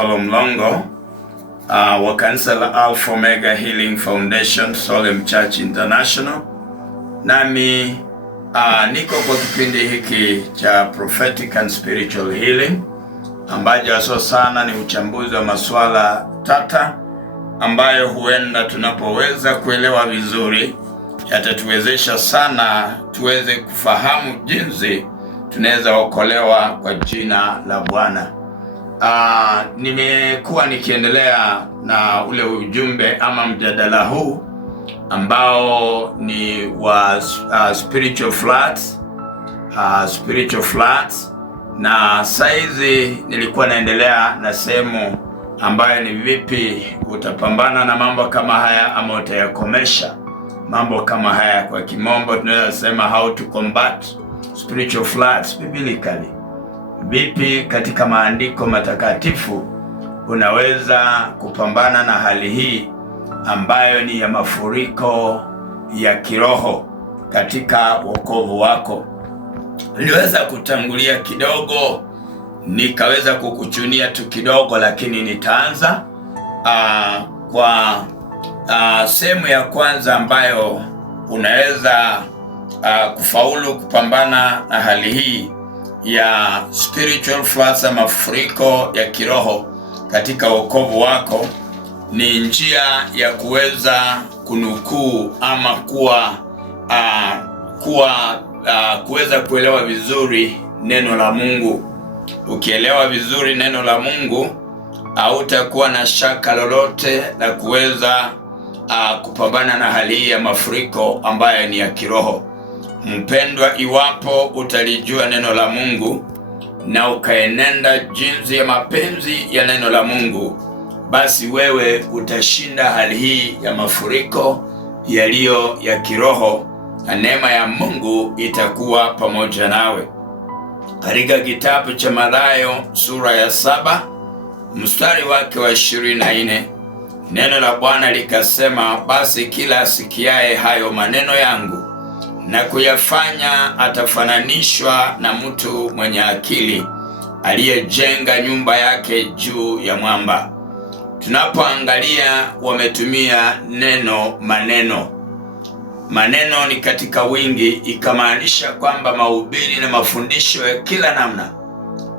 Solo Mlongo wa kanisa la Alpha Omega Healing Foundation Solem Church International. Nami niko kwa kipindi hiki cha Prophetic and Spiritual Healing ambayo hasa sana ni uchambuzi wa masuala tata ambayo huenda tunapoweza kuelewa vizuri yatatuwezesha sana tuweze kufahamu jinsi tunaweza okolewa kwa jina la Bwana. Nimekuwa nikiendelea na ule ujumbe ama mjadala huu ambao ni wa spiritual floods, na saizi nilikuwa naendelea na sehemu ambayo ni vipi utapambana na mambo kama haya ama utayakomesha mambo kama haya. Kwa kimombo tunaweza sema how to combat spiritual floods biblically. Vipi katika maandiko matakatifu unaweza kupambana na hali hii ambayo ni ya mafuriko ya kiroho katika wokovu wako. Niliweza kutangulia kidogo, nikaweza kukuchunia tu kidogo, lakini nitaanza kwa sehemu ya kwanza ambayo unaweza kufaulu kupambana na hali hii ya spiritual floods, mafuriko ya kiroho katika wokovu wako. Ni njia ya kuweza kunukuu ama kuweza kuelewa vizuri neno la Mungu. Ukielewa vizuri neno la Mungu, hautakuwa na shaka lolote la kuweza kupambana na hali hii ya mafuriko ambayo ni ya kiroho. Mpendwa, iwapo utalijua neno la Mungu na ukaenenda jinsi ya mapenzi ya neno la Mungu, basi wewe utashinda hali hii ya mafuriko yaliyo ya kiroho, na neema ya Mungu itakuwa pamoja nawe. Katika kitabu cha Mathayo sura ya 7 mstari wake wa 24, neno la Bwana likasema, basi kila asikiaye hayo maneno yangu na kuyafanya atafananishwa na mtu mwenye akili aliyejenga nyumba yake juu ya mwamba. Tunapoangalia wametumia neno maneno ni katika wingi, ikamaanisha kwamba mahubiri na mafundisho ya kila namna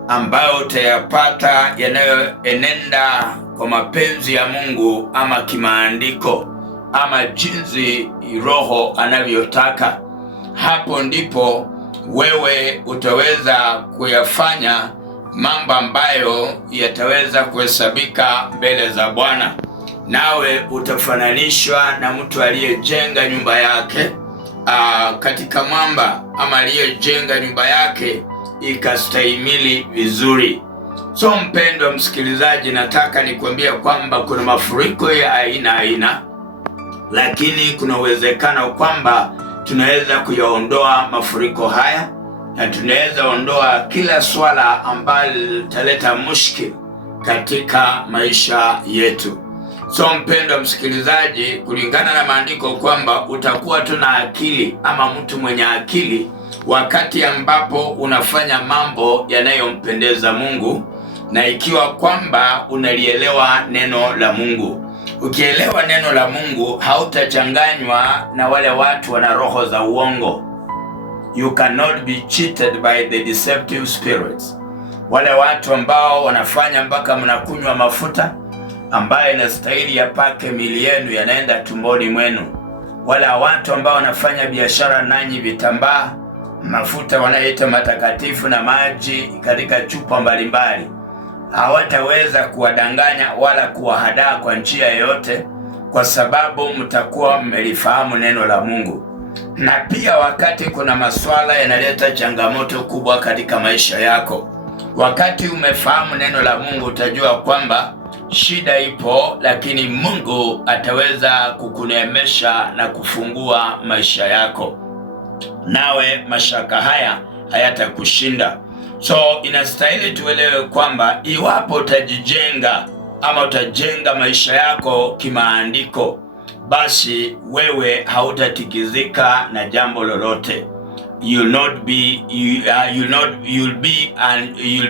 ambayo utayapata yanayoenenda kwa mapenzi ya Mungu ama kimaandiko ama jinsi Roho anavyotaka. Hapo ndipo wewe utaweza kuyafanya mambo ambayo yataweza kuhesabika mbele za Bwana, nawe utafananishwa na mtu aliyejenga nyumba yake katika mwamba, ama aliyejenga nyumba yake ikastahimili vizuri. So mpendwa msikilizaji, nataka nikwambia kwamba kuna mafuriko ya aina, lakini kuna uwezekano kwamba tunaweza kuyaondoa mafuriko haya, na tunaweza ondoa kila swala ambalo litaleta mushkil katika maisha yetu. So mpendwa msikilizaji, kulingana na maandiko kwamba utakuwa tuna akili ama mtu mwenye akili wakati ambapo unafanya mambo yanayompendeza Mungu, na ikiwa kwamba unalielewa neno la Mungu. Ukielewa neno la Mungu, hautachanganywa na wale watu wana roho za uongo. You cannot be cheated by the deceptive spirits. Wale watu ambao wanafanya mpaka mnakunywa mafuta ambayo inastahili yapake mili yenu yanaenda tumboni mwenu. Wale watu ambao wanafanya biashara nanyi vitambaa, mafuta wanayoita matakatifu na maji katika chupa mbalimbali, hawataweza kuwadanganya wala kuwahadaa kwa njia yoyote, kwa sababu mtakuwa mmelifahamu neno la Mungu. Na pia wakati kuna masuala yanaleta changamoto kubwa katika maisha yako, wakati umefahamu neno la Mungu, utajua kwamba shida ipo, lakini Mungu ataweza kukuneemesha na kufungua maisha yako, nawe mashaka haya hayatakushinda. So inastahili tuelewe kwamba iwapo utajijenga ama utajenga maisha yako kimaandiko, basi wewe hautatikizika na jambo lolote. You'll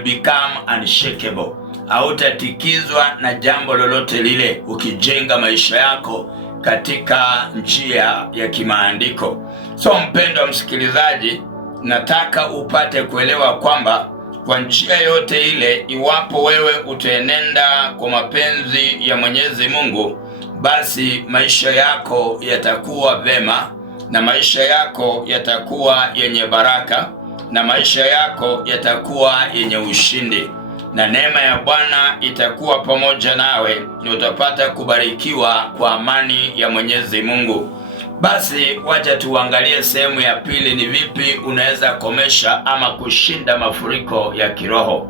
become unshakable. hautatikizwa na jambo lolote lile, ukijenga maisha yako katika njia ya kimaandiko. So mpendwa msikilizaji, nataka upate kuelewa kwamba kwa njia yote ile, iwapo wewe utaenenda kwa mapenzi ya Mwenyezi Mungu, basi maisha yako yatakuwa vema, na maisha yako yatakuwa yenye baraka, na maisha yako yatakuwa yenye ushindi, na neema ya Bwana itakuwa pamoja nawe, na utapata kubarikiwa kwa amani ya Mwenyezi Mungu. Basi wacha tuangalie sehemu ya pili, ni vipi unaweza komesha ama kushinda mafuriko ya kiroho.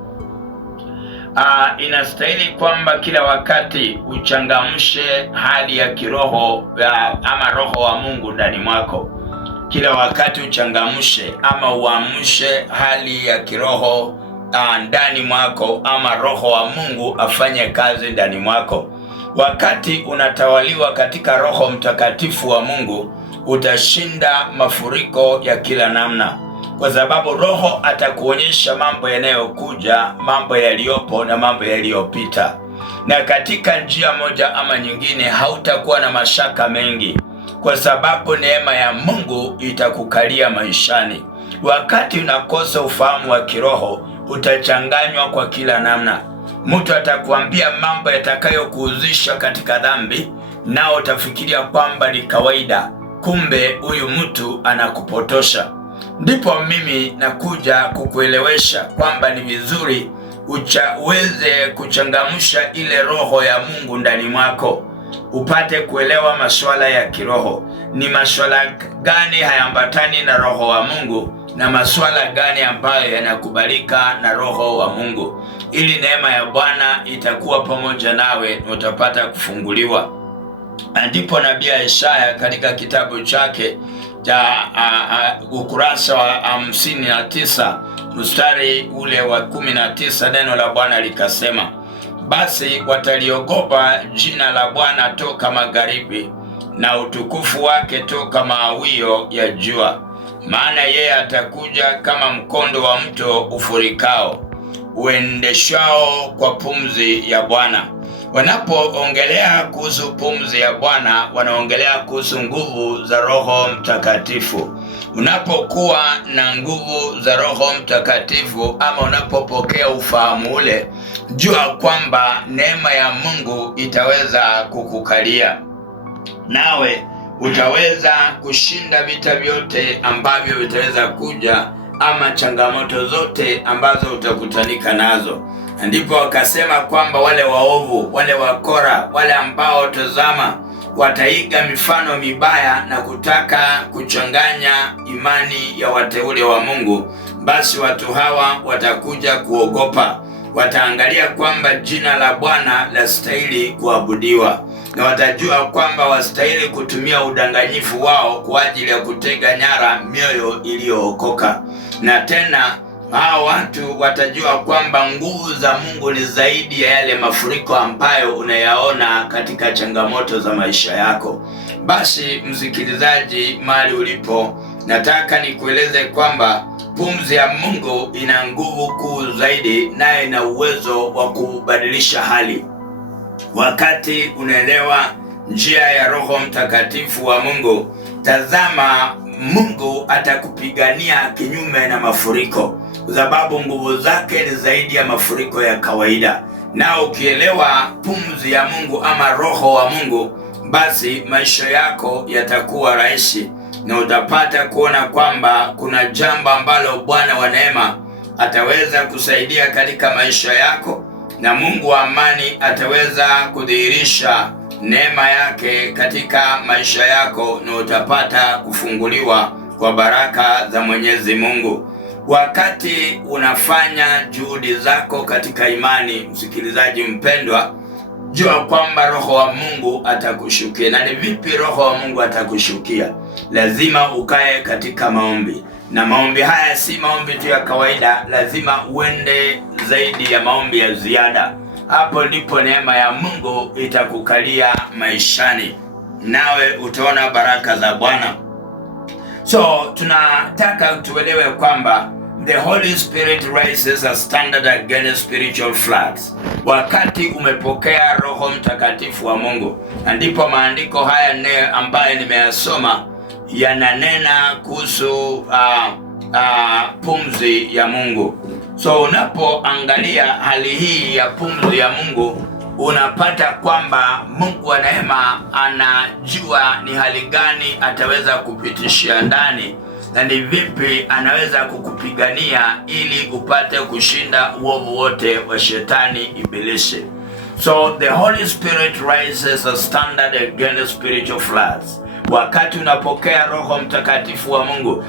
Inastahili kwamba kila wakati uchangamshe hali ya kiroho ama roho wa Mungu ndani mwako. Kila wakati uchangamshe ama uamshe hali ya kiroho ndani mwako, ama roho wa Mungu afanye kazi ndani mwako. Wakati unatawaliwa katika Roho Mtakatifu wa Mungu, utashinda mafuriko ya kila namna, kwa sababu Roho atakuonyesha mambo yanayokuja, mambo yaliyopo na mambo yaliyopita, na katika njia moja ama nyingine hautakuwa na mashaka mengi, kwa sababu neema ya Mungu itakukalia maishani. Wakati unakosa ufahamu wa kiroho, utachanganywa kwa kila namna. Mtu atakuambia mambo yatakayokuuzisha katika dhambi, nao utafikiria kwamba ni kawaida, kumbe huyu mtu anakupotosha. Ndipo mimi nakuja kukuelewesha kwamba ni vizuri uweze kuchangamsha ile roho ya Mungu ndani mwako, upate kuelewa masuala ya kiroho. Ni masuala gani hayambatani na roho wa Mungu, na masuala gani ambayo yanakubalika na roho wa Mungu, ili neema ya Bwana itakuwa pamoja nawe na utapata kufunguliwa. Ndipo nabii Isaya katika kitabu chake cha ukurasa wa 59 mstari ule wa 19, neno la Bwana likasema, basi wataliogopa jina la Bwana toka magharibi, na utukufu wake toka mawio ya jua. Maana yeye atakuja kama mkondo wa mto ufurikao, uendeshao kwa pumzi ya Bwana. Wanapoongelea kuhusu pumzi ya Bwana, wanaongelea kuhusu nguvu za Roho Mtakatifu. Unapokuwa na nguvu za Roho Mtakatifu, ama unapopokea ufahamu ule, jua kwamba neema ya Mungu itaweza kukukalia, nawe utaweza kushinda vita vyote ambavyo vitaweza kuja, ama changamoto zote ambazo utakutanika nazo. Ndipo wakasema kwamba wale waovu, wale wakora, wale ambao tazama wataiga mifano mibaya na kutaka kuchanganya imani ya wateule wa Mungu, basi watu hawa watakuja kuogopa. Wataangalia kwamba jina la Bwana lastahili kuabudiwa, na watajua kwamba wastahili kutumia udanganyifu wao kwa ajili ya kutega nyara mioyo iliyookoka. Na tena hao watu watajua kwamba nguvu za Mungu ni zaidi ya yale mafuriko ambayo unayaona katika changamoto za maisha yako. Basi msikilizaji, mahali ulipo, nataka nikueleze kwamba pumzi ya Mungu ina nguvu kuu zaidi, naye ina uwezo wa kubadilisha hali. Wakati unaelewa njia ya Roho Mtakatifu wa Mungu, tazama, Mungu atakupigania kinyume na mafuriko, kwa sababu nguvu zake ni zaidi ya mafuriko ya kawaida. Na ukielewa pumzi ya Mungu ama Roho wa Mungu, basi maisha yako yatakuwa rahisi, na utapata kuona kwamba kuna jambo ambalo Bwana wa neema ataweza kusaidia katika maisha yako, na Mungu wa amani ataweza kudhihirisha neema yake katika maisha yako, na utapata kufunguliwa kwa baraka za Mwenyezi Mungu. Wakati unafanya juhudi zako katika imani, msikilizaji mpendwa, jua kwamba Roho wa Mungu atakushukia. Na ni vipi Roho wa Mungu atakushukia? Lazima ukae katika maombi, na maombi haya si maombi tu ya kawaida, lazima uende zaidi ya maombi ya ziada. Hapo ndipo neema ya Mungu itakukalia maishani, nawe utaona baraka za Bwana. So tunataka tuelewe kwamba the Holy Spirit raises a standard against spiritual floods. Wakati umepokea Roho Mtakatifu wa Mungu, ndipo maandiko haya ambayo nimeyasoma yananena kuhusu pumzi ya Mungu. So unapoangalia hali hii ya pumzi ya Mungu, unapata kwamba Mungu wa neema anajua ni hali gani ataweza kupitishia ndani na ni vipi anaweza kukupigania ili upate kushinda uovu wote wa shetani ibilisi. So the Holy Spirit raises a standard against spiritual floods. Wakati unapokea Roho Mtakatifu wa Mungu,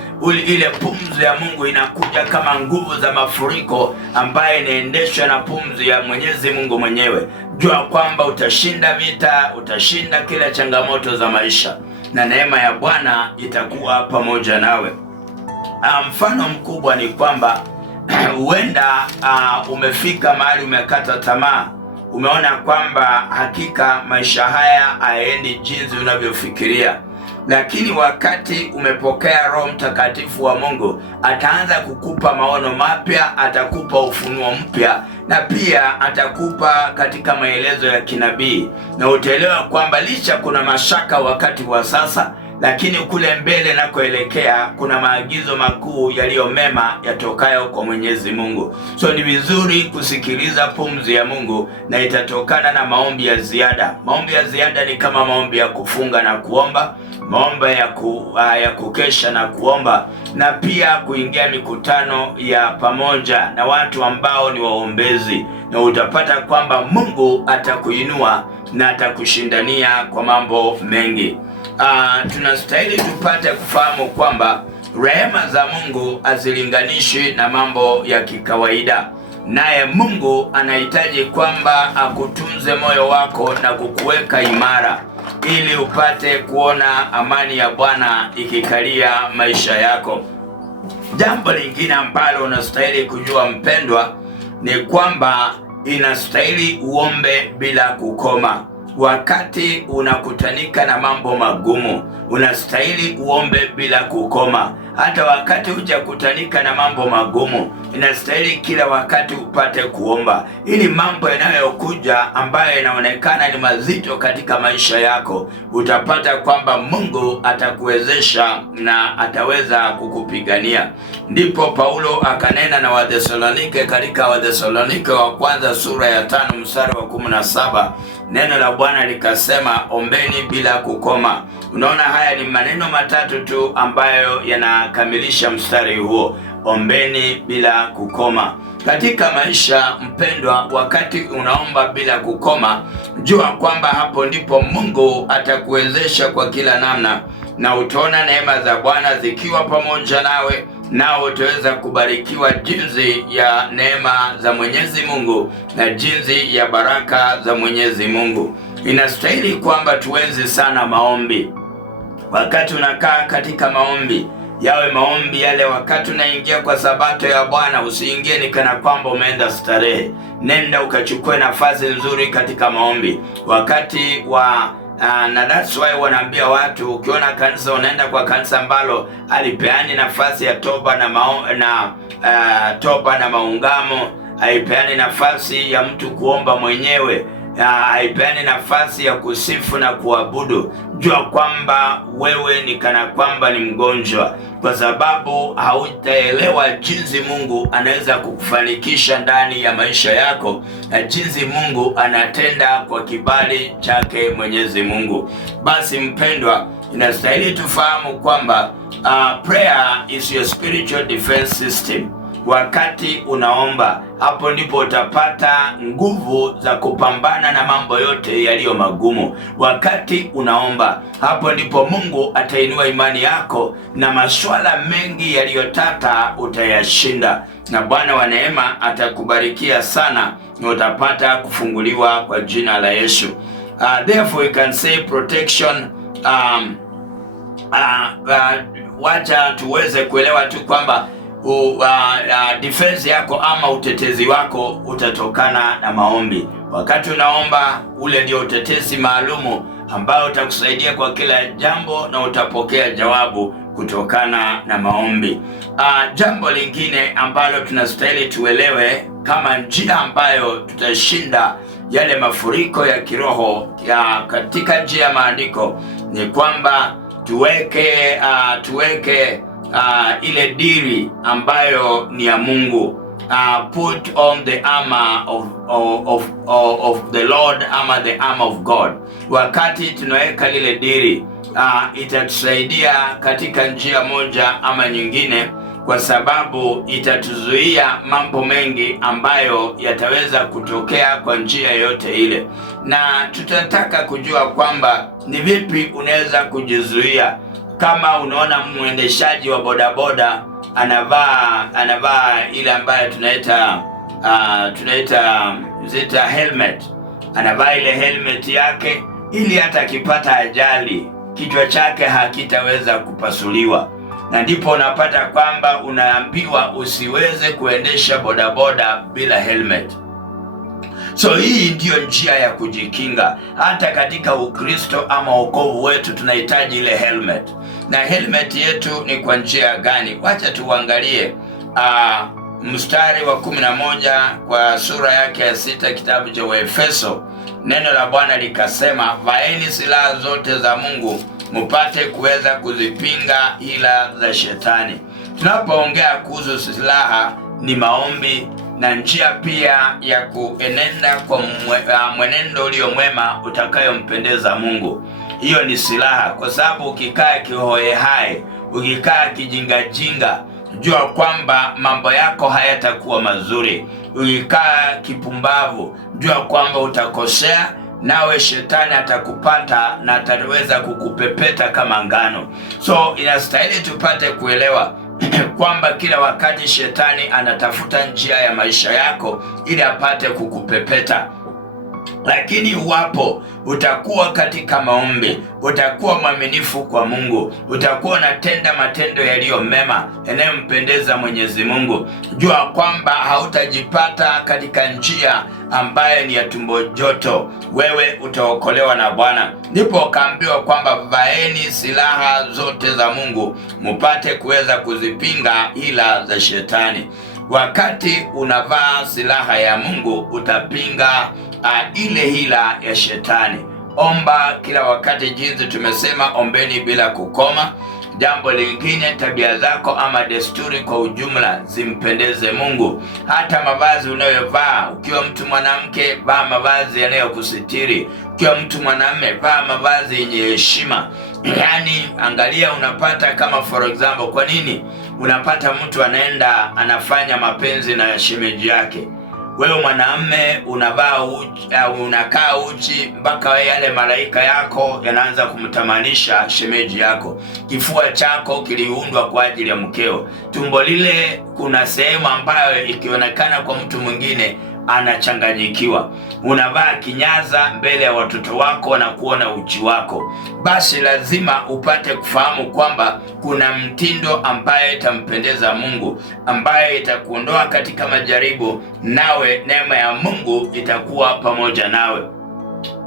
ile pumzi ya Mungu inakuja kama nguvu za mafuriko ambaye inaendeshwa na pumzi ya Mwenyezi Mungu mwenyewe. Jua kwamba utashinda vita, utashinda kila changamoto za maisha, na neema ya Bwana itakuwa pamoja nawe. Mfano mkubwa ni kwamba huenda umefika mahali umekata tamaa. Umeona kwamba hakika maisha haya hayaendi jinsi unavyofikiria. Lakini wakati umepokea Roho Mtakatifu wa Mungu, ataanza kukupa maono mapya, atakupa ufunuo mpya, na pia atakupa katika maelezo ya kinabii, na utaelewa kwamba licha kuna mashaka wakati wa sasa, lakini kule mbele na kuelekea kuna maagizo makuu yaliyo mema yatokayo kwa Mwenyezi Mungu. So ni vizuri kusikiliza pumzi ya Mungu, na itatokana na maombi ya ziada. Maombi ya ziada ni kama maombi ya kufunga na kuomba, maombi ya kukesha na kuomba, na pia kuingia mikutano ya pamoja na watu ambao ni waombezi, na utapata kwamba Mungu atakuinua na atakushindania kwa mambo mengi. Tunastahili tupate kufahamu kwamba rehema za Mungu hazilinganishi na mambo ya kikawaida. Naye Mungu anahitaji kwamba akutunze moyo wako na kukuweka imara ili upate kuona amani ya Bwana ikikalia maisha yako. Jambo lingine ambalo unastahili kujua mpendwa, ni kwamba inastahili uombe bila kukoma. Wakati unakutanika na mambo magumu, unastahili uombe bila kukoma. Hata wakati hujakutanika na mambo magumu, inastahili kila wakati upate kuomba, ili mambo yanayokuja ambayo yanaonekana ni mazito katika maisha yako, utapata kwamba Mungu atakuwezesha na ataweza kukupigania. Ndipo Paulo akanena na Wathesalonike katika Wathesalonike wa kwanza sura ya 5 mstari wa 17. Neno la Bwana likasema, ombeni bila kukoma. Unaona, haya ni maneno matatu tu ambayo yanakamilisha mstari huo, ombeni bila kukoma. Katika maisha mpendwa, wakati unaomba bila kukoma, jua kwamba hapo ndipo Mungu atakuwezesha kwa kila namna, na utaona neema za Bwana zikiwa pamoja nawe, nao utaweza kubarikiwa jinsi ya neema za Mwenyezi Mungu na jinsi ya baraka za Mwenyezi Mungu. Inastahili kwamba tuenzi sana maombi. Wakati unakaa katika maombi, yawe maombi yale wakati unaingia kwa sabato ya Bwana, usiingie ni kana kwamba umeenda starehe. Nenda ukachukue nafasi nzuri katika maombi wakati wa na that's why wanaambia watu, ukiona kanisa unaenda kwa kanisa ambalo alipeani nafasi ya toba na maungamo, haipeani nafasi ya mtu kuomba mwenyewe, haipeani nafasi ya kusifu na kuabudu, jua kwamba wewe ni kana kwamba ni mgonjwa, kwa sababu hautaelewa jinsi Mungu anaweza kukufanikisha ndani ya maisha yako na jinsi Mungu anatenda kwa kibali chake Mwenyezi Mungu. Basi mpendwa, inastahili tufahamu kwamba prayer is your spiritual defense system. Wakati unaomba, hapo ndipo utapata nguvu za kupambana na mambo yote yaliyo magumu. Wakati unaomba, hapo ndipo Mungu atainua imani yako na masuala mengi yaliyotata utayashinda, na Bwana wa neema atakubarikia sana na utapata kufunguliwa kwa jina la Yesu. Therefore you can say protection. Wacha tuweze kuelewa tu kwamba defense yako ama utetezi wako utatokana na maombi. Wakati unaomba, ule ndio utetezi maalumu ambao utakusaidia kwa kila jambo na utapokea jawabu kutokana na maombi. Jambo lingine ambalo tunastahili tuelewe kama njia ambayo tutashinda yale mafuriko ya kiroho katika njia ya maandiko ni kwamba tuweke ile diri ambayo ni ya Mungu. Put on the armor of the Lord, the armor of God. Wakati tunaweka lile diri itatusaidia katika njia moja ama nyingine, kwa sababu itatuzuia mambo mengi ambayo yataweza kutokea kwa njia yote ile. Na tutataka kujua kwamba ni vipi unaweza kujizuia. Kama unaona mwendeshaji wa bodaboda anavaa ile ambayo tunaita helmet, anavaa ile helmet yake ili hata akipata ajali kichwa chake hakitaweza kupasuliwa. Na ndipo unapata kwamba unaambiwa usiweze kuendesha bodaboda bila helmet. So hii ndiyo njia ya kujikinga. Hata katika Ukristo ama wokovu wetu tunahitaji ile helmet. Na helmet yetu ni kwa njia gani? Wacha tuangalie mstari wa 11 kwa sura yake ya 6 kitabu cha Waefeso. Neno la Bwana likasema, vaeni silaha zote za Mungu mupate kuweza kuzipinga ila za shetani. Tunapoongea kuhusu silaha ni maombi na njia pia ya kuenenda kwa mwenendo ulio mwema utakayompendeza Mungu. Hiyo ni silaha, kwa sababu ukikaa kihohehae, ukikaa kijingajinga, jua kwamba mambo yako hayatakuwa mazuri. Ukikaa kipumbavu, jua kwamba utakosea, nawe shetani atakupata na ataweza kukupepeta kama ngano. So inastahili tupate kuelewa kwamba kila wakati shetani anatafuta njia ya maisha yako ili apate kukupepeta. Lakini iwapo utakuwa katika maombi, utakuwa mwaminifu kwa Mungu, utakuwa unatenda matendo yaliyo mema yanayompendeza Mwenyezi Mungu, jua kwamba hautajipata katika njia ambaye ni ya tumbo joto. Wewe utaokolewa na Bwana. Ndipo kaambiwa kwamba vaeni silaha zote za Mungu mupate kuweza kuzipinga ila za shetani. Wakati unavaa silaha ya Mungu utapinga ile hila ya shetani. Omba kila wakati, jinsi tumesema, ombeni bila kukoma. Jambo lingine, tabia zako ama desturi kwa ujumla zimpendeze Mungu. Hata mavazi unayovaa, ukiwa mtu mwanamke, vaa mavazi yanayokusitiri. Ukiwa mtu mwanamume, vaa mavazi yenye heshima. Yani angalia, unapata kama for example, kwa nini unapata mtu anaenda anafanya mapenzi na shemeji yake? Wewe mwanamume unakaa uchi mpaka yale malaika yako yanaanza kumtamanisha shemeji yako. Kifua chako kiliundwa kwa ajili ya mkeo. Tumbo lile kuna sehemu ambayo ikionekana kwa mtu mwingine anachanganyikiwa. Unavaa kinyaza mbele ya watoto wako na kuona uchi wako. Basi lazima upate kufahamu kwamba kuna mtindo ambaye itampendeza Mungu, ambaye itakuondoa katika majaribu, nawe neema ya Mungu itakuwa pamoja nawe.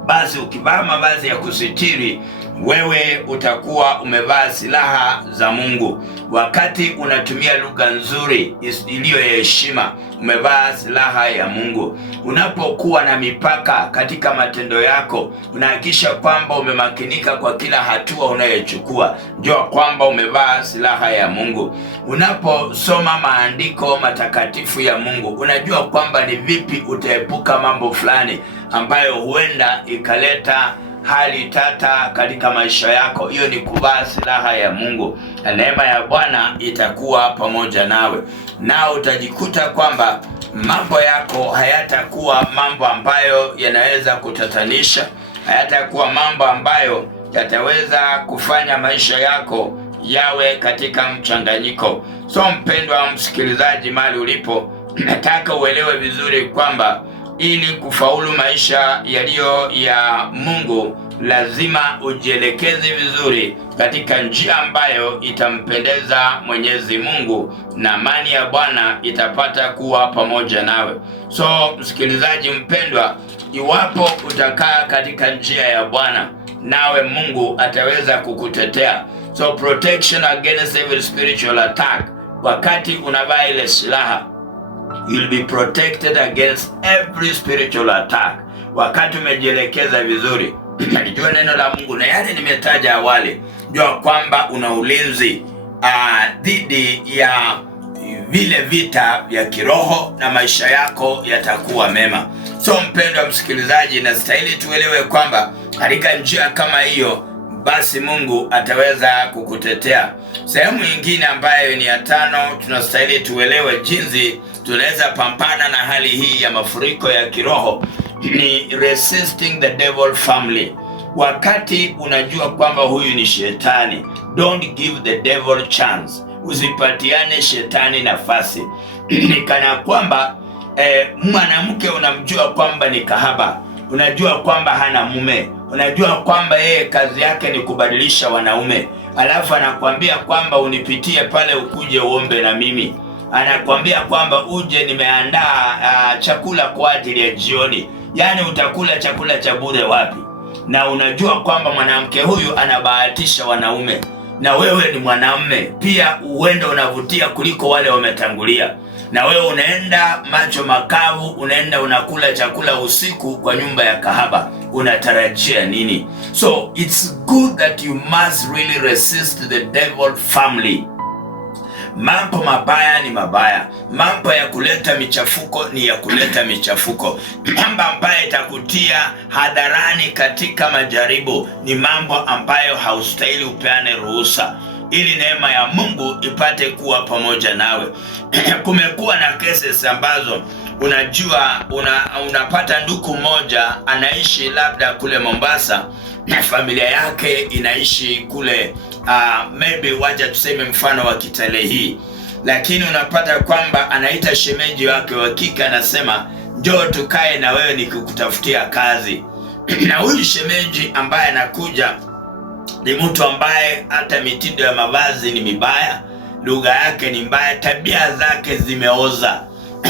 Basi ukivaa mavazi ya kusitiri, wewe utakuwa umevaa silaha za Mungu. Wakati unatumia lugha nzuri iliyo ya heshima, umevaa silaha ya Mungu. Unapokuwa na mipaka katika matendo yako, unahakikisha kwamba umemakinika kwa kila hatua unayochukua, jua kwamba umevaa silaha ya Mungu. Unaposoma maandiko matakatifu ya Mungu, unajua kwamba ni vipi utaepuka mambo fulani ambayo huenda ikaleta hali tata katika maisha yako. Hiyo ni kuvaa silaha ya Mungu, na neema ya Bwana itakuwa pamoja nawe. Nao utajikuta kwamba mambo yako hayatakuwa mambo ambayo yanaweza kutatanisha, hayatakuwa mambo ambayo yataweza kufanya maisha yako yawe katika mchanganyiko. So mpendwa msikilizaji, mahali ulipo, nataka uelewe vizuri kwamba ili kufaulu maisha yaliyo ya Mungu, lazima ujielekeze vizuri katika njia ambayo itampendeza Mwenyezi Mungu, na amani ya Bwana itapata kuwa pamoja nawe. So msikilizaji mpendwa, iwapo utakaa katika njia ya Bwana, nawe Mungu ataweza kukutetea. So protection against every spiritual attack. Wakati unavaa ile silaha, you'll be protected against every spiritual attack. Wakati umejielekeza vizuri, alijua neno la Mungu na yale nimetaja awali, jua kwamba una ulinzi dhidi ya vile vita vya kiroho na maisha yako yatakuwa mema. So mpendwa msikilizaji, inastahili tuelewe kwamba katika njia kama hiyo basi Mungu ataweza kukutetea. Sehemu nyingine ambayo ni ya 5, tunastahili tuelewe jinsi tunaweza pambana na hali hii ya mafuriko ya kiroho, ni resisting the devil family. Wakati unajua kwamba huyu ni shetani, don't give the devil chance. Usipatiane shetani nafasi. Ni kana kwamba mwanamke unamjua kwamba ni kahaba, unajua kwamba hana mume, unajua kwamba yeye kazi yake ni kubadilisha wanaume, alafu anakuambia kwamba unipitie pale ukuje uombe na mimi. Anakuambia kwamba uje, nimeandaa chakula kwa ajili ya jioni. Yani utakula chakula cha bure wapi? Na unajua kwamba mwanamke huyu anabahatisha wanaume, na wewe ni mwanamume pia, uende unavutia kuliko wale wametangulia, na wewe unaenda macho makavu, unaenda unakula chakula usiku kwa nyumba ya kahaba. Unatarajia nini? So it's good that you must really resist the devil family. Mambo mabaya ni mabaya, mambo ya kuleta michafuko ni ya kuleta michafuko, mambo ambayo itakutia hadharani katika majaribu ni mambo ambayo haustahili upeane ruhusa, ili neema ya Mungu ipate kuwa pamoja nawe. Kumekuwa na cases ambazo unajua unapata ndugu moja anaishi labda kule Mombasa na familia yake inaishi kule maybe waja tuseme mfano wa Kitale hii, lakini unapata kwamba anaita shemeji wake wa kike, anasema njoo tukae na wewe nikikutafutia kazi. Na huyu shemeji ambaye anakuja ni mtu ambaye hata mitindo ya mavazi ni mibaya, lugha yake ni mbaya, tabia zake zimeoza.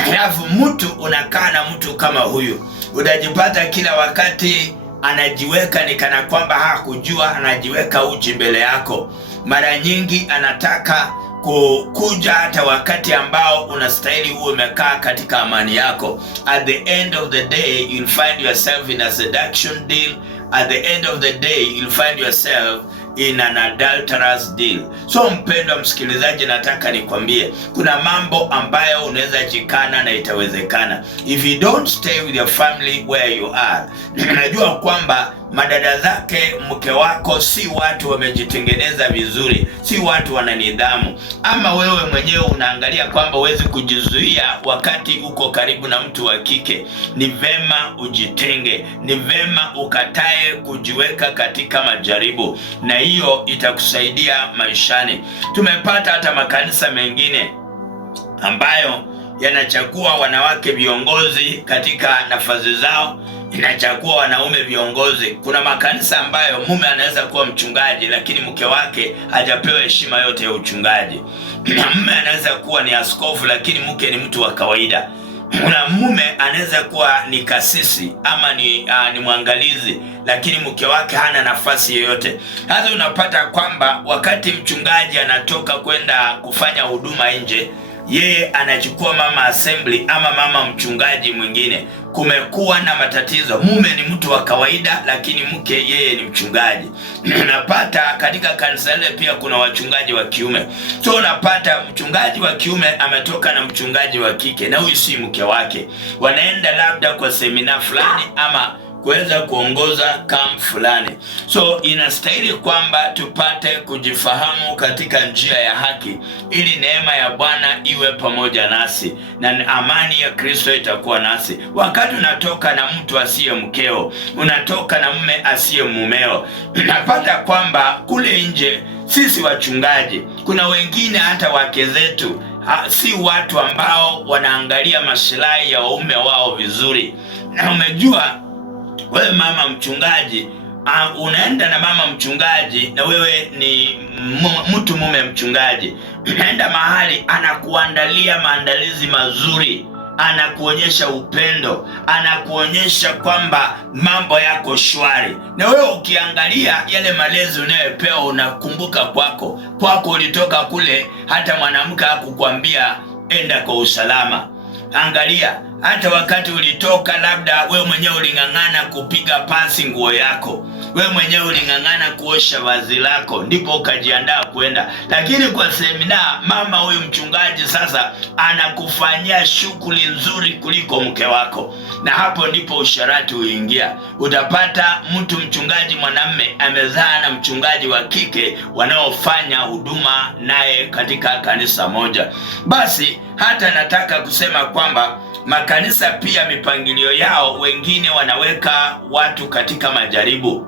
Alafu mtu unakaa na mtu kama huyu, utajipata kila wakati anajiweka ni kana kwamba hakujua, anajiweka uchi mbele yako. Mara nyingi anataka kukuja hata wakati ambao unastahili uwe umekaa katika amani yako. At the end of the day you'll find yourself in a seduction deal. At the end of the day you'll find yourself in an adulterous deal. So mpendwa msikilizaji, nataka nikwambie kuna mambo ambayo unaweza jikana na itawezekana if you don't stay with your family where you are. Najua kwamba madada zake mke wako si watu wamejitengeneza vizuri, si watu wana nidhamu, ama wewe mwenyewe unaangalia kwamba huwezi kujizuia wakati uko karibu na mtu wa kike. Ni vema ujitenge, ni vema ukatae kujiweka katika majaribu, na hiyo itakusaidia maishani. Tumepata hata makanisa mengine ambayo yanachagua wanawake viongozi katika nafasi zao, inachagua wanaume viongozi. Kuna makanisa ambayo mume anaweza kuwa mchungaji lakini mke wake hajapewa heshima yote ya uchungaji. Mume anaweza kuwa ni askofu lakini mke ni mtu wa kawaida. Kuna mume anaweza kuwa ni kasisi ama ni mwangalizi lakini mke wake hana nafasi yoyote. Hata unapata kwamba wakati mchungaji anatoka kwenda kufanya huduma nje, yeye anachukua mama assembly ama mama mchungaji mwingine. Kumekuwa na matatizo. Mume ni mtu wa kawaida lakini mke yeye ni mchungaji. Unapata katika kanisa ile pia kuna wachungaji wa kiume. So unapata mchungaji wa kiume ametoka na mchungaji wa kike na huyu si mke wake. Wanaenda labda kwa semina fulani ama kuweza kuongoza camp fulani. So inastahili kwamba tupate kujifahamu katika njia ya haki, ili neema ya Bwana iwe pamoja nasi na amani ya Kristo itakuwa nasi. Wakati unatoka na mtu asiye mkeo, unatoka na mume asiye mumeo, unapata kwamba kule nje sisi wachungaji, kuna wengine hata wake zetu si watu ambao wanaangalia maslahi ya waume wao vizuri. Na umejua wewe mama mchungaji, unaenda na mama mchungaji na wewe ni mume mchungaji, unaenda mahali anakuandalia maandalizi mazuri anakuonyesha upendo, anakuonyesha kwamba mambo yako shwari. Na wewe ukiangalia yale malezi unayopewa, unakumbuka kwako ulitoka kule, hata mwanamke hakukwambia enda kwa usalama. Angalia, hata wakati ulitoka, labda wewe mwenyewe uling'ang'ana kupiga pasi nguo yako, wewe mwenyewe uling'ang'ana kuosha vazi lako, ndipo ukajiandaa kwenda. Lakini kwa semina, mama huyu mchungaji sasa anakufanyia shughuli nzuri kuliko mke wako, na hapo ndipo usharati uingia. Utapata mtu mchungaji mwanamume amezaa na mchungaji wa kike wanaofanya huduma naye katika kanisa moja. Basi hata nataka kusema kwamba makanisa pia mipangilio yao, wengine wanaweka watu katika majaribu.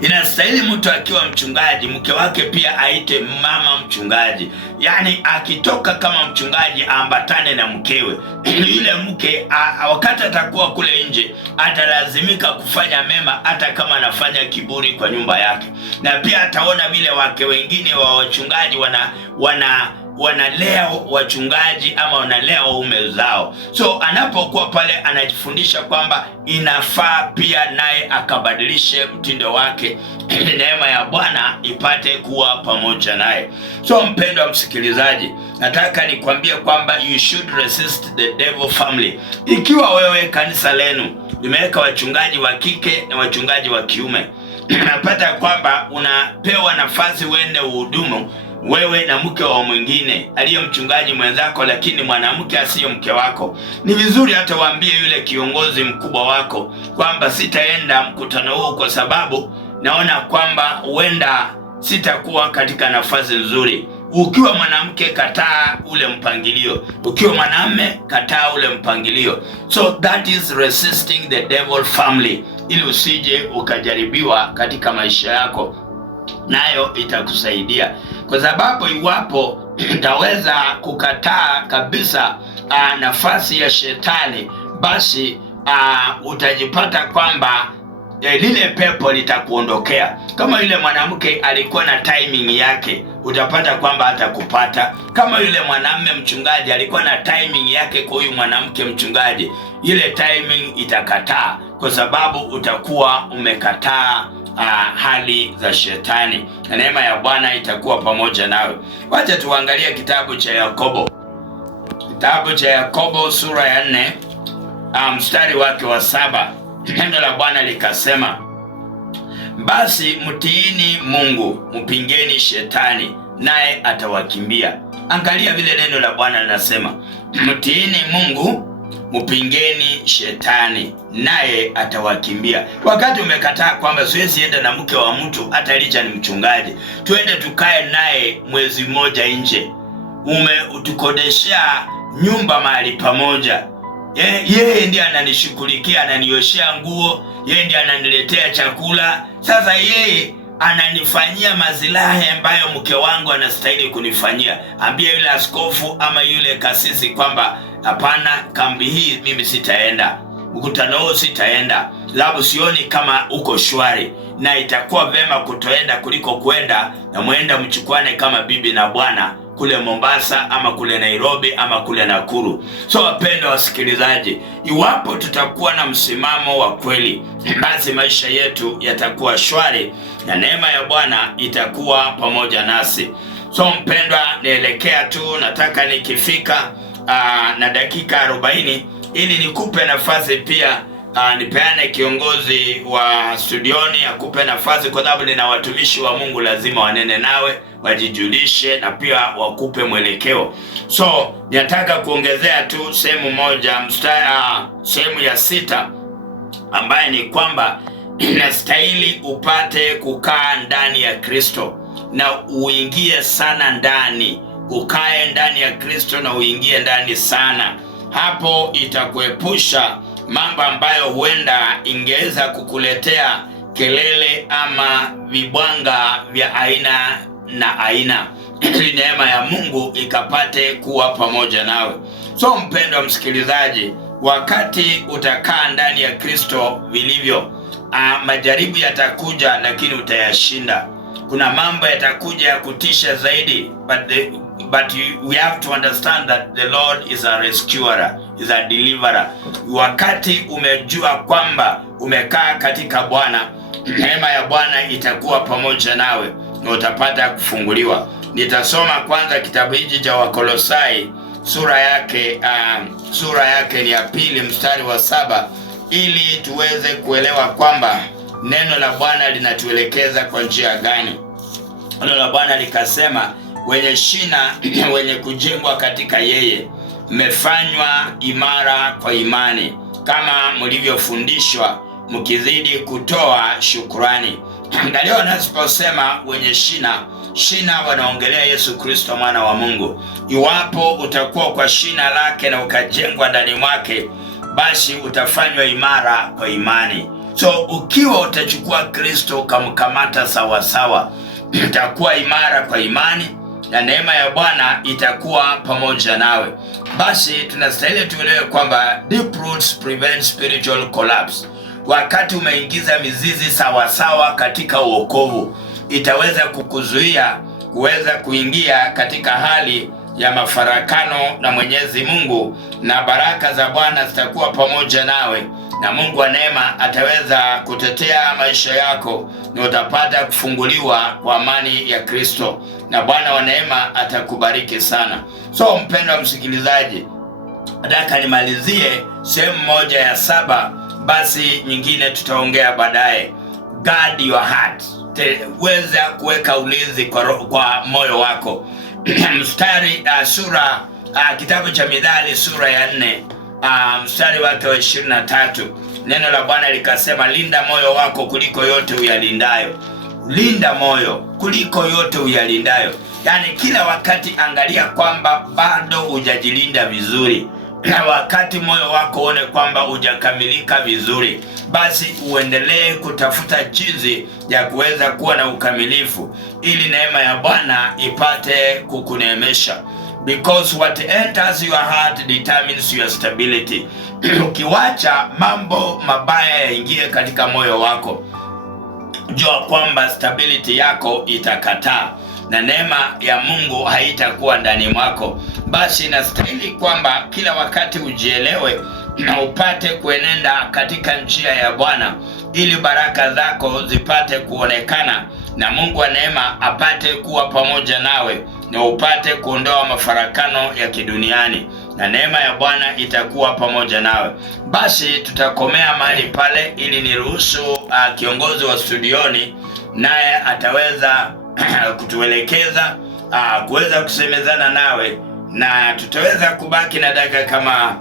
Inastahili mtu akiwa mchungaji, mke wake pia aite mama mchungaji. Yani akitoka kama mchungaji ambatane na mkewe. Yule mke wakati atakuwa kule nje atalazimika kufanya mema, hata kama anafanya kiburi kwa nyumba yake. Na pia ataona vile wake wengine wa wachungaji wanalea wachungaji ama wanalea waume zao. So anapokuwa pale anajifundisha kwamba inafaa pia naye akabadilishe mtindo wake, neema ya Bwana ipate kuwa pamoja naye. So mpendwa msikilizaji, nataka nikwambie kwamba you should resist the devil family. Ikiwa wewe kanisa lenu limeweka wachungaji wa kike na wachungaji wa kiume, unapata kwamba unapewa nafasi uende uhudumu wewe na mke wa mwingine aliye mchungaji mwenzako, lakini mwanamke asiyo mke wako. Ni vizuri hata waambie yule kiongozi mkubwa wako kwamba sitaenda mkutano huu kwa sababu naona kwamba huenda sitakuwa katika nafasi nzuri. Ukiwa mwanamke, kataa ule mpangilio. Ukiwa mwanamume, kataa ule mpangilio. So that is resisting the devil family, ili usije ukajaribiwa katika maisha yako, nayo itakusaidia. Kwa sababu iwapo utaweza kukataa kabisa nafasi ya shetani, basi utajipata kwamba lile pepo litakuondokea. Kama yule mwanamke alikuwa na timing yake, utapata kwamba atakupata. Kama yule mwanamume mchungaji alikuwa na timing yake kwa huyu mwanamke mchungaji, ile timing itakataa, kwa sababu utakuwa umekataa hali za shetani, na neema ya Bwana itakuwa pamoja nawe. Wacha tuangalie kitabu cha Yakobo. Kitabu cha Yakobo sura ya 4 mstari wake wa 7. Neno la Bwana likasema, basi mtiini Mungu, mpingeni shetani, naye atawakimbia. Angalia vile neno la Bwana linasema, mtiini Mungu, mpingeni shetani, naye atawakimbia. Wakati umekataa kwamba siwezi enda na mke wa mtu hata licha ni mchungaji, tuende tukae naye mwezi mmoja nje, utukodeshea nyumba mahali pamoja, yeye ndiye ananishughulikia, ananioshea nguo, yeye ndiye ananiletea chakula. Sasa yeye ananifanyia mazilahi ambayo mke wangu anastahili kunifanyia. Ambia yule askofu ama yule kasisi kwamba hapana, kambi hii mimi sitaenda, mkutano huu sitaenda, sababu sioni kama uko shwari, na itakuwa vema kutoenda kuliko kwenda na mwenda mchukwane kama bibi na bwana kule Mombasa ama kule Nairobi ama kule Nakuru. So wapendwa wasikilizaji, iwapo tutakuwa na msimamo wa kweli, basi maisha yetu yatakuwa shwari na neema ya Bwana itakuwa pamoja nasi. So mpendwa, naelekea tu, nataka nikifika na dakika 40 ili nikupe nafasi pia nipeane kiongozi wa studioni akupe nafasi, kwa sababu nina watumishi wa Mungu lazima wanene nawe, wajijulishe na pia wakupe mwelekeo. So nataka kuongezea tu sehemu moja, sehemu ya 6, ambaye ni kwamba inastahili upate kukaa ndani ya Kristo na uingie sana ndani. Ukae ndani ya Kristo na uingie ndani sana. Hapo itakuepusha mambo ambayo huenda ingeweza kukuletea kelele ama vibwanga vya aina na aina, ili neema ya Mungu ikapate kuwa pamoja nawe. So mpendwa msikilizaji, wakati utakaa ndani ya Kristo vilivyo, majaribu yatakuja lakini utayashinda. Kuna mambo yatakuja ya kutisha zaidi, but we have to understand that the Lord is a rescuer. is a deliverer. Wakati umejua kwamba umekaa katika Bwana, neema ya Bwana itakuwa pamoja nawe na utapata kufunguliwa. Nitasoma kwanza kitabu hiki cha Wakolosai sura yake ni ya 2 mstari wa 7 ili tuweze kuelewa kwamba neno la Bwana linatuelekeza kwa njia gani. Neno la Bwana likasema, wenye shina wenye kujengwa katika yeye, mmefanywa imara kwa imani, kama mlivyofundishwa, mkizidi kutoa shukrani. Angalia wanaposema wenye shina wanaongelea Yesu Kristo mwana wa Mungu. Iwapo utakuwa kwa shina lake na ukajengwa ndani mwake, basi utafanywa imara kwa imani. So ukiwa utachukua Kristo ukamkamata sawa sawa, utakuwa imara kwa imani na neema ya Bwana itakuwa pamoja nawe. Basi tunastahili tuelewe kwamba deep roots prevent spiritual collapse. Wakati umeingiza mizizi sawa sawa katika uokovu, itaweza kukuzuia kuweza kuingia katika hali ya mafarakano na Mwenyezi Mungu, na baraka za Bwana zitakuwa pamoja nawe, na Mungu wa neema ataweza kutetea maisha yako na utapata kufunguliwa kwa amani ya Kristo, na Bwana wa neema atakubariki sana. So mpendwa msikilizaji, nataka nimalizie sehemu moja ya 7, basi nyingine tutaongea baadaye. Guard your heart. Weza kuweka ulinzi kwa moyo wako. Mstari kitabu cha Mithali sura ya 4 mstari wake wa 23, neno la Bwana likasema, linda moyo wako kuliko yote uyalindayo. Linda moyo kuliko yote uyalindayo. Yani kila wakati angalia kwamba bado hujajilinda vizuri, na wakati moyo wako uone kwamba hujakamilika vizuri, basi uendelee kutafuta jinsi ya kuweza kuwa na ukamilifu, ili neema ya Bwana ipate kukuneemesha. Because what enters your heart determines your stability. Ukiwacha mambo mabaya yaingie katika moyo wako, jua kwamba stability yako itakataa na neema ya Mungu haitakuwa ndani mwako. Basi inastahili kwamba kila wakati ujielewe na upate kuenenda katika njia ya Bwana, ili baraka zako zipate kuonekana na Mungu wa neema apate kuwa pamoja nawe, na upate kuondoa mafarakano ya kiduniani, na neema ya Bwana itakuwa pamoja nawe. Basi tutakomea mahali pale, ili niruhusu kiongozi wa studioni naye ataweza kutuelekeza kuweza kusemezana nawe, na tutaweza kubaki na dakika kama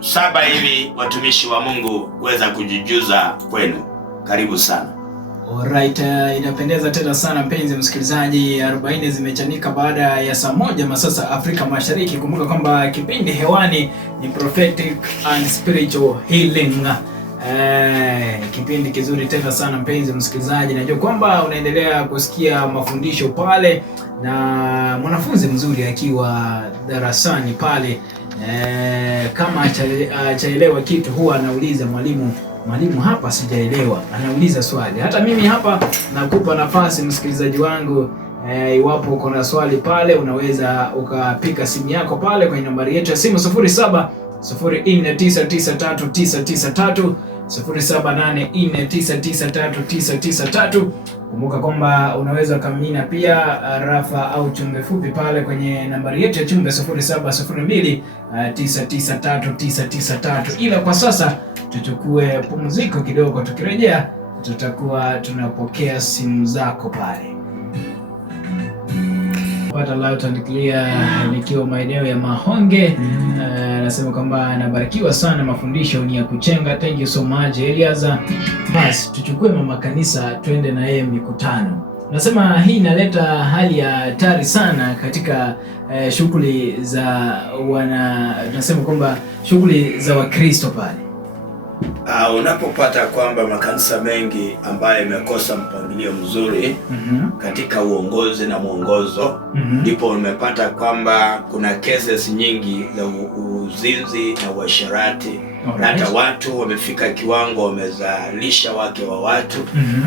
7 hivi, watumishi wa Mungu kuweza kujijuza kwenu. Karibu sana. Alright, inapendeza tena sana mpenzi msikilizaji. 40 zimechanika baada ya saa 1 masaa Afrika Mashariki. Kumbuka kwamba kipindi hewani ni Prophetic and Spiritual Healing. Kipindi kizuri tena sana mpenzi msikilizaji. Najua kwamba unaendelea kusikia mafundisho pale na mwanafunzi mzuri akiwa darasani pale. Kama hajaelewa kitu huwa anauliza mwalimu hapa sijaelewa, anauliza swali. Hata mimi hapa nakupa nafasi msikilizaji wangu, iwapo uko na swali pale unaweza ukapika simu yako pale kwenye nambari yetu ya simu 0704993993 0784993993. Kumbuka kwamba unaweza kamina pia rafa au chumbe fupi pale kwenye nambari yetu ya chumbe 0702993993. Ila kwa sasa tuchukue pumziko kidogo, tukirejea tutakuwa tunapokea simu zako pale. Pata loud and clear nikiwa maeneo ya Mahonge. Nasema kwamba anabarikiwa sana, mafundisho ni ya kuchenga. Thank you so much Elias. Basi tuchukue mama kanisa twende na yeye mikutano. Nasema hii inaleta hali ya hatari sana katika shughuli za nasema kwamba shughuli za Wakristo pale. Unapopata kwamba makanisa mengi ambayo imekosa mpangilio mzuri katika uongozi na mwongozo, ndipo umepata kwamba kuna cases nyingi za uzinzi na uasherati Na hata watu wamefika kiwango wamezalisha wake wa watu,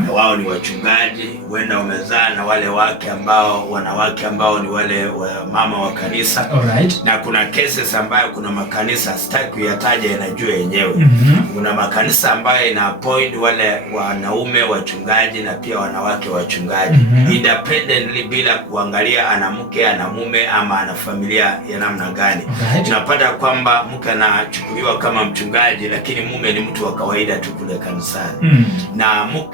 na wao ni wachungaji, wenda wamezaa na wale wanawake ambao ni wale mama wa kanisa. Na kuna cases ambayo kuna makanisa sitaki kuyataja, yanajua yenyewe. Kuna makanisa ambayo ina appoint wale wanaume wachungaji na pia wanawake wachungaji independently, bila kuangalia ana mke ana mume ama ana familia ya namna gani. Tunapata kwamba mke anachukuliwa kama mchungaji, lakini mume ni mtu wa kawaida tu kule kanisani. Na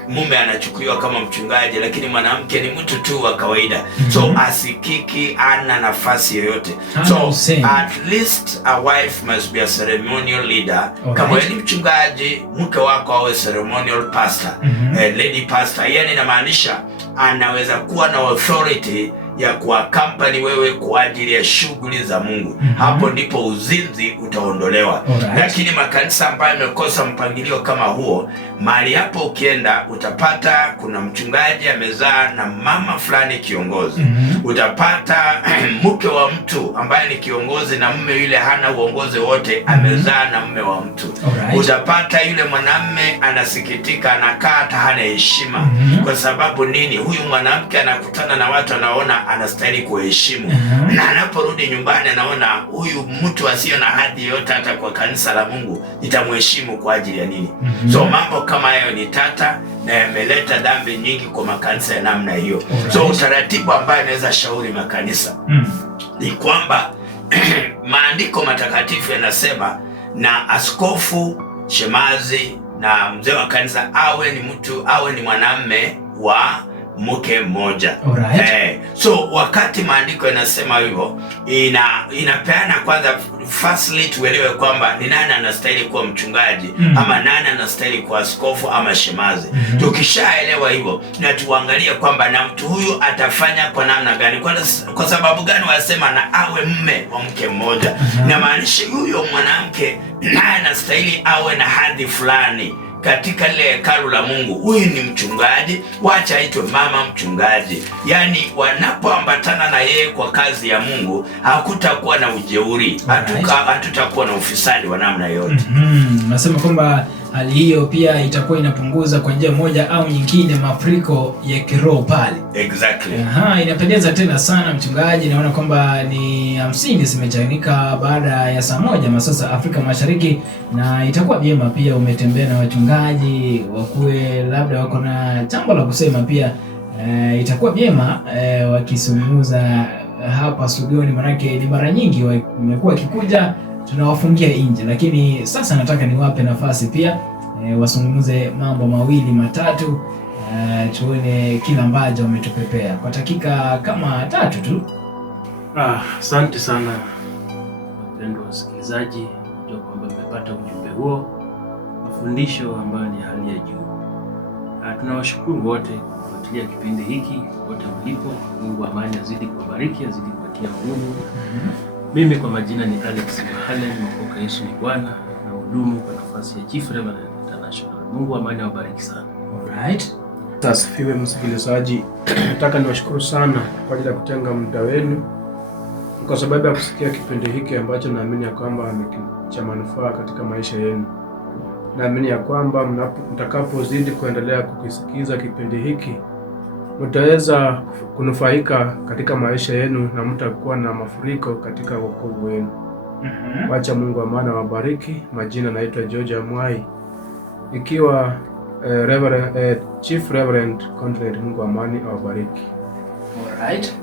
mume anachukuliwa kama mchungaji, lakini mwanamke ni mtu tu wa kawaida. So asikiki, ana nafasi yoyote. So at least a wife must be a ceremonial leader. Kama wewe ni mchungaji, mke wako awe ceremonial pastor, lady pastor. Yani inamaanisha anaweza kuwa na authority ya kuaccompany wewe kwa ajili ya shughuli za Mungu. Hapo ndipo uzinzi utaondolewa. Lakini makanisa ambayo yamekosa mpangilio kama huo, mahali hapo ukienda utapata kuna mchungaji amezaa na mama fulani kiongozi. Utapata mke wa mtu ambaye ni kiongozi na mume yule hana uongozi wote, amezaa na mume wa mtu. Utapata yule mwanamume anasikitika, anakaa hata hana heshima. Kwa sababu nini? Huyu mwanamke anakutana na watu anaona anastahili kuheshimu, na anaporudi nyumbani anaona huyu mtu asiyo na hadhi yote hata kwa kanisa la Mungu nitamheshimu kwa ajili ya nini? So mambo kama hayo ni tata na yameleta dhambi nyingi kwa makanisa ya namna hiyo. So utaratibu ambayo naweza shauri makanisa ni kwamba maandiko matakatifu yanasema na askofu, shemazi na mzee wa kanisa awe ni mwanamume wa mke mmoja. So wakati maandiko yanasema hivyo, inapeana kwanza firstly tuelewe kwamba ni nani anastahili kuwa mchungaji ama nani anastahili kuwa askofu ama shemazi. Tukishaelewa hivyo, na tuangalie kwamba na mtu huyu atafanya kwa namna gani, kwa sababu gani wasema na awe mume wa mke mmoja. Na maanisha huyo mwanamke naye anastahili awe na hadhi fulani katika ile hekalu la Mungu. Huyu ni mchungaji, wacha aitwe mama mchungaji. Yani wanapoambatana na yeye kwa kazi ya Mungu, hakutakuwa na ujeuri, hatutakuwa na ufisadi wa namna yote. Nasema kwamba hali hiyo pia itakuwa inapunguza kwa njia moja au nyingine mafuriko ya kiroho pale. Exactly. Inapendeza tena sana mchungaji. Naona kwamba ni 50 zimechanika baada ya saa 1 masaa Afrika Mashariki, na itakuwa vyema pia umetembea na wachungaji wakuwe labda wako na jambo la kusema pia. Itakuwa vyema wakisungumuza hapa studioni, manake ni mara nyingi wamekuwa kikuja tunawafungia nje, lakini sasa nataka niwape nafasi pia wasungumuze mambo mawili matatu, tuone kila ambacho wametupepea kwa dakika kama 3 tu. Asante sana wapendwa wasikilizaji, najua kwamba mmepata ujumbe huo, mafundisho ambayo ni hali ya juu. Tunawashukuru wote kufuatilia kipindi hiki, wote mlipo. Mungu amani azidi kubariki, azidi kupatia nguvu. Mimi kwa majina ni Alex Mahalen, mwokoka Yesu ni Bwana, na hudumu kwa nafasi ya Chief Reverend International. Mungu amani awabariki sana. Alright. Asifiwe msikilizaji. Nataka niwashukuru sana kwa ajili ya kutenga muda wenu kwa sababu ya kusikia kipindi hiki ambacho naamini ya kwamba ni cha manufaa katika maisha yenu. Naamini ya kwamba mtakapozidi kuendelea kukisikiza kipindi hiki, mtaweza kunufaika katika maisha yenu na mtakuwa na mafuriko katika wokovu wenu. Wacha Mungu amani awabariki. Majina naitwa George Amwai, ikiwa Chief Reverend Continent. Mungu amani awabariki. Alright.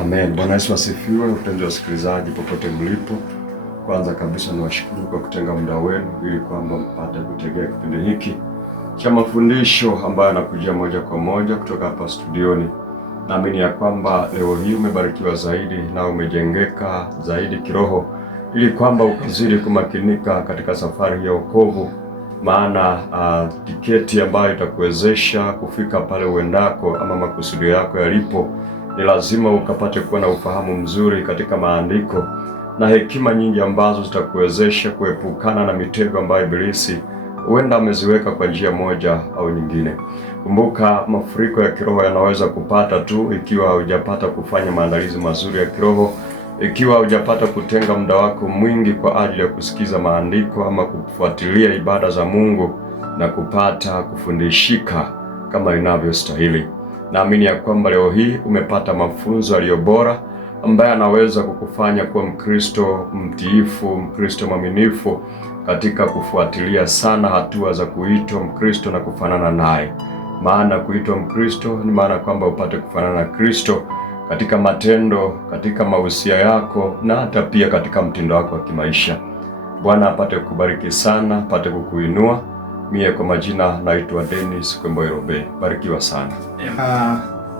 Amen. Bwana Yesu asifiwe. Wapendwa wasikilizaji popote mlipo, kwanza kabisa niwashukuru kwa kutenga muda wenu ili kwamba mpate kutegea kipindi hiki cha mafundisho ambayo yanakujia moja kwa moja kutoka hapa studioni. Naamini ya kwamba leo hii umebarikiwa zaidi na umejengeka zaidi kiroho, ili kwamba ukizidi kumakinika katika safari ya wokovu, maana tiketi ambayo itakuwezesha kufika pale uendako ama makusudio yako yalipo, ni lazima ukapate kuwa na ufahamu mzuri katika maandiko na hekima nyingi ambazo zitakuwezesha kuepukana na mitego ambayo Ibilisi huenda ameziweka kwa njia moja au nyingine. Kumbuka, mafuriko ya kiroho yanaweza kupata tu ikiwa haujapata kufanya maandalizi mazuri ya kiroho, Ikiwa hujapata kutenga muda wako mwingi kwa ajili ya kusikiza maandiko ama kufuatilia ibada za Mungu na kupata kufundishika kama inavyostahili, naamini ya kwamba leo hii umepata mafunzo yaliyo bora ambaye anaweza kukufanya kuwa Mkristo mtiifu, Mkristo mwaminifu katika kufuatilia sana hatua za kuitwa Mkristo na kufanana naye. Maana kuitwa Mkristo ni maana kwamba upate kufanana na Kristo katika matendo, katika mahusia yako na hata pia katika mtindo wako wa kimaisha. Bwana apate kukubariki sana, apate kukuinua. Mie kwa majina naitwa Dennis Kwemboirobe. Barikiwa sana.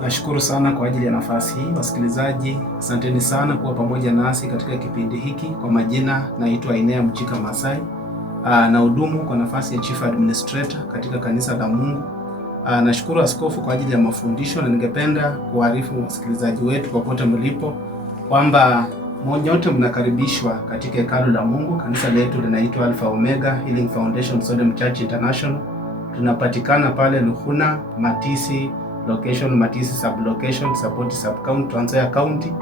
Nashukuru sana kwa ajili ya nafasi hii. Wasikilizaji, asanteni sana kuwa pamoja nasi katika kipindi hiki. Kwa majina naitwa Inea Mchika Masai, na hudumu kwa nafasi ya Chief Administrator katika kanisa la Mungu. Nashukuru askofu kwa ajili ya mafundisho, na ningependa kuarifu wasikilizaji wetu popote mlipo kwamba nyote mnakaribishwa katika hekalu la Mungu. Kanisa letu linaitwa Alpha Omega Healing Foundation Sodom Church International. Tunapatikana pale Luhuna, Matisi location, Matisi sublocation, Sapoti subcounty, Trans Nzoia County.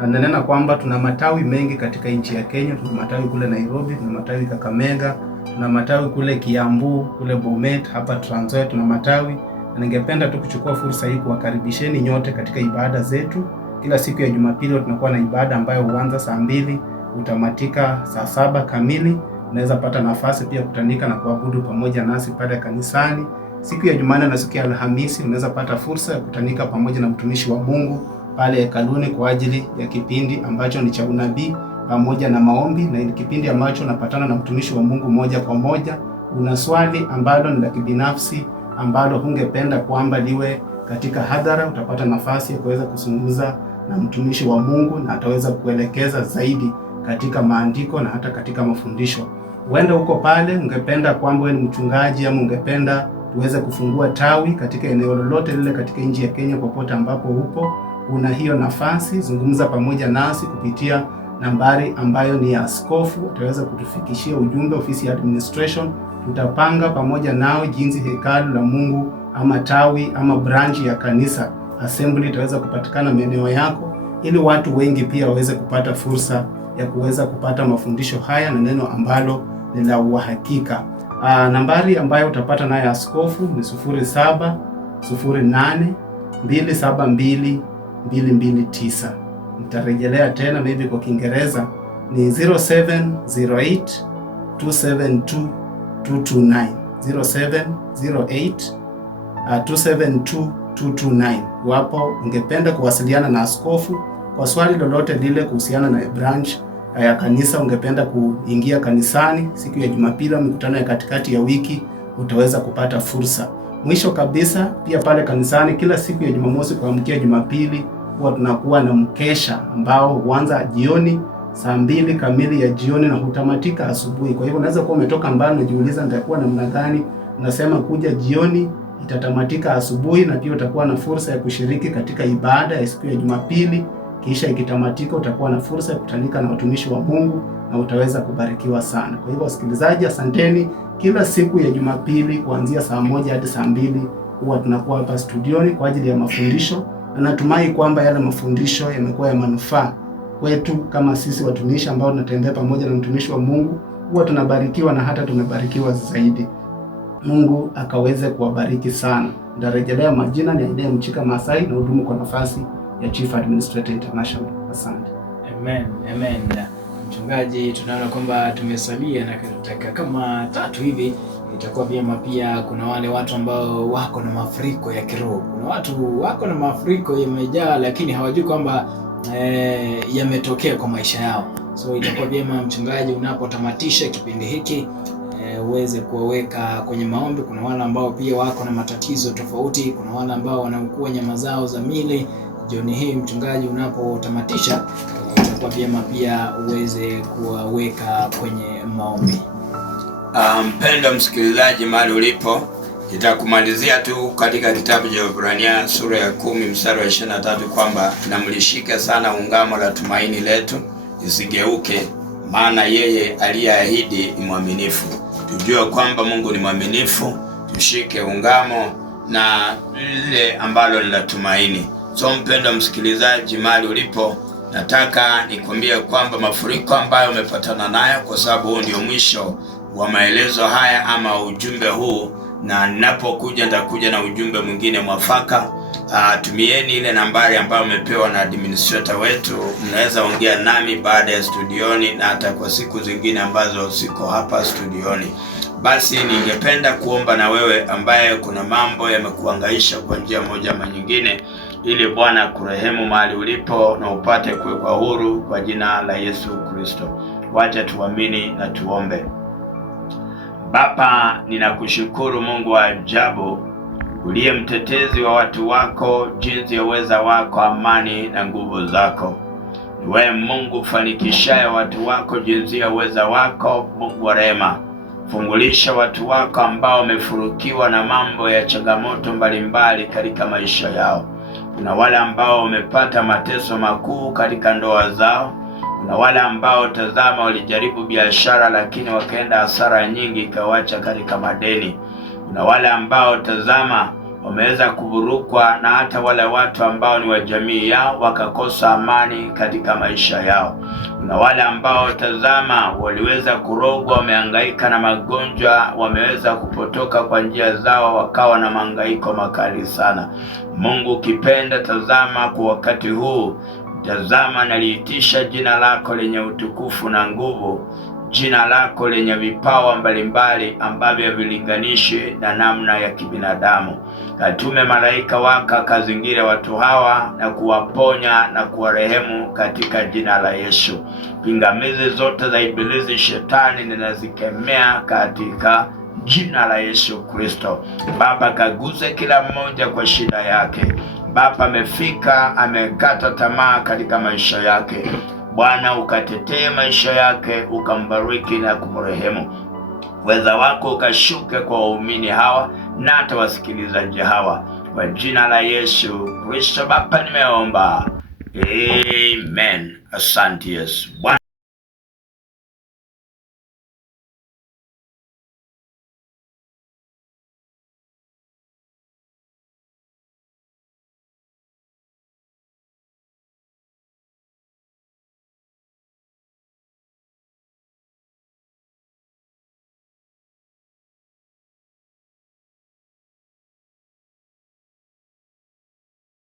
Na nanena kwamba tuna matawi mengi katika nchi ya Kenya. Tuna matawi kule Nairobi, tuna matawi Kakamega, tuna matawi kule Kiambu, kule Bomet, hapa Trans Nzoia tuna matawi. Na ningependa tu kuchukua fursa hii kuwakaribisheni nyote katika ibada zetu. Kila siku ya Jumapili tunakuwa na ibada ambayo huanza saa 2 utamatika saa 7 kamili. Unaweza pata nafasi pia kutanika na kuabudu pamoja nasi pale kanisani. Siku ya Jumanne na siku ya Alhamisi unaweza pata fursa ya kutanika pamoja na mtumishi wa Mungu pale hekaluni kwa ajili ya kipindi ambacho ni cha unabii pamoja na maombi, na ni kipindi ambacho unapatana na mtumishi wa Mungu moja kwa moja. Una swali ambalo ni la kibinafsi ambalo hungependa kwamba liwe katika hadhara, utapata nafasi ya kuweza kuzungumza na mtumishi wa Mungu na ataweza kuelekeza zaidi katika maandiko na hata katika mafundisho. Uenda huko pale ungependa kwamba wewe ni mchungaji ama ungependa tuweze kufungua tawi katika eneo lolote lile katika nchi ya Kenya, popote ambapo upo, una hiyo nafasi, zungumza pamoja nasi kupitia nambari ambayo ni ya askofu. Utaweza kutufikishia ujumbe ofisi ya administration. Tutapanga pamoja nao jinsi hekalu la Mungu ama tawi ama branch ya kanisa assembly itaweza kupatikana maeneo yako, ili watu wengi pia waweze kupata fursa ya kuweza kupata mafundisho haya na neno ambalo ni la uhakika. Nambari ambayo utapata naye askofu ni 0708272229. Nitarejelea tena maybe kwa Kiingereza ni 0708272229, 0708272229. Wapo ungependa kuwasiliana na askofu kwa swali lolote lile kuhusiana na branch ya kanisa, ungependa kuingia kanisani siku ya Jumapili au mikutano ya katikati ya wiki, utaweza kupata fursa. Mwisho kabisa, pia pale kanisani kila siku ya Jumamosi kuamkia Jumapili huwa tunakuwa na mkesha ambao huanza jioni saa 2 kamili ya jioni na hutamatika asubuhi. Kwa hivyo unaweza kuwa umetoka mbali na jiuliza nitakuwa namna gani, unasema kuja jioni, itatamatika asubuhi, na pia utakuwa na fursa ya kushiriki katika ibada ya siku ya Jumapili. Kisha ikitamatika utakuwa na fursa ya kutanika na watumishi wa Mungu na utaweza kubarikiwa sana. Kwa hivyo wasikilizaji, asanteni. Kila siku ya Jumapili kuanzia saa 1 hadi saa 2 huwa tunakuwa hapa studioni kwa ajili ya mafundisho, na natumai kwamba yale mafundisho yamekuwa ya manufaa kwetu kama sisi watumishi ambao tunatembea pamoja na mtumishi wa Mungu. Huwa tunabarikiwa na hata tumebarikiwa zaidi. Mungu akaweze kuwabariki sana. Nitarejelea majina ni Inea Mchika Masai na hudumu kwa nafasi ya Chief Administrator International. Asante. Amen. Amen. Mchungaji, tunaona kwamba tumesalia na dakika kama 3 hivi. Itakuwa vyema pia, kuna wale watu ambao wako na mafuriko ya kiroho. Kuna watu wako na mafuriko yamejaa, lakini hawajui kwamba yametokea kwa maisha yao. So itakuwa vyema mchungaji, unapotamatisha kipindi hiki uweze kuwaweka kwenye maombi. Kuna wale ambao pia wako na matatizo tofauti, kuna wale ambao wanaugua nyama zao za mili. Jioni hii mchungaji, unapotamatisha itakuwa vyema pia uweze kuwaweka kwenye maombi. Mpendwa msikilizaji, mahali ulipo, nitakumalizia tu katika kitabu cha Waebrania sura ya 10 mstari wa 23 kwamba namlishike sana ungamo la tumaini letu isigeuke, maana yeye aliyeahidi ni mwaminifu. Tujue kwamba Mungu ni mwaminifu, tushike ungamo na lile ambalo ni la tumaini. So mpendwa msikilizaji, mahali ulipo, nataka nikwambie kwamba mafuriko ambayo umepatana nayo, kwa sababu huu ndio mwisho wa maelezo haya ama ujumbe huu, na ninapokuja nitakuja na ujumbe mwingine mwafaka. Tumieni ile nambari ambayo umepewa na administrator wetu. Mnaweza ongea nami baada ya studioni na hata kwa siku zingine ambazo siko hapa studioni. Basi ningependa kuomba na wewe ambaye kuna mambo yamekuhangaisha kwa njia moja ama nyingine, ili Bwana kurehemu mahali ulipo na upate kuwekwa huru kwa jina la Yesu Kristo. Wacha tuamini na tuombe. Baba, ninakushukuru Mungu wa ajabu, uliye mtetezi wa watu wako, jinsi ya uweza wako, amani na nguvu zako. Wewe Mungu fanikishaye watu wako jinsi ya uweza wako, Mungu wa rehema. Fungulisha watu wako ambao wamefurukiwa na mambo ya changamoto mbalimbali katika maisha yao. Kuna wale ambao wamepata mateso makuu katika ndoa zao. Kuna wale ambao tazama, walijaribu biashara lakini wakaenda hasara nyingi ikawacha katika madeni. Kuna wale ambao tazama, wameweza kuburukwa na hata wale watu ambao ni wa jamii yao wakakosa amani katika maisha yao. Kuna wale ambao tazama, waliweza kurogwa, wamehangaika na magonjwa, wameweza kupotoka kwa njia zao, wakawa na mahangaiko makali sana. Mungu kipenda, tazama kwa wakati huu, tazama naliitisha jina lako lenye utukufu na nguvu, jina lako lenye vipawa mbalimbali ambavyo havilinganishi na namna ya kibinadamu. Katume malaika wako kazingire watu hawa na kuwaponya na kuwarehemu katika jina la Yesu. Pingamizi zote za ibilisi shetani ninazikemea katika jina la Yesu Kristo. Baba, kaguse kila mmoja kwa shida yake. Baba, amefika amekata tamaa katika maisha yake. Bwana, ukatetee maisha yake, ukambariki na kumrehemu. Weza wako ukashuke kwa waumini hawa na hata wasikilizaji hawa, kwa jina la Yesu Kristo Baba nimeomba, amen. Asante Yesu.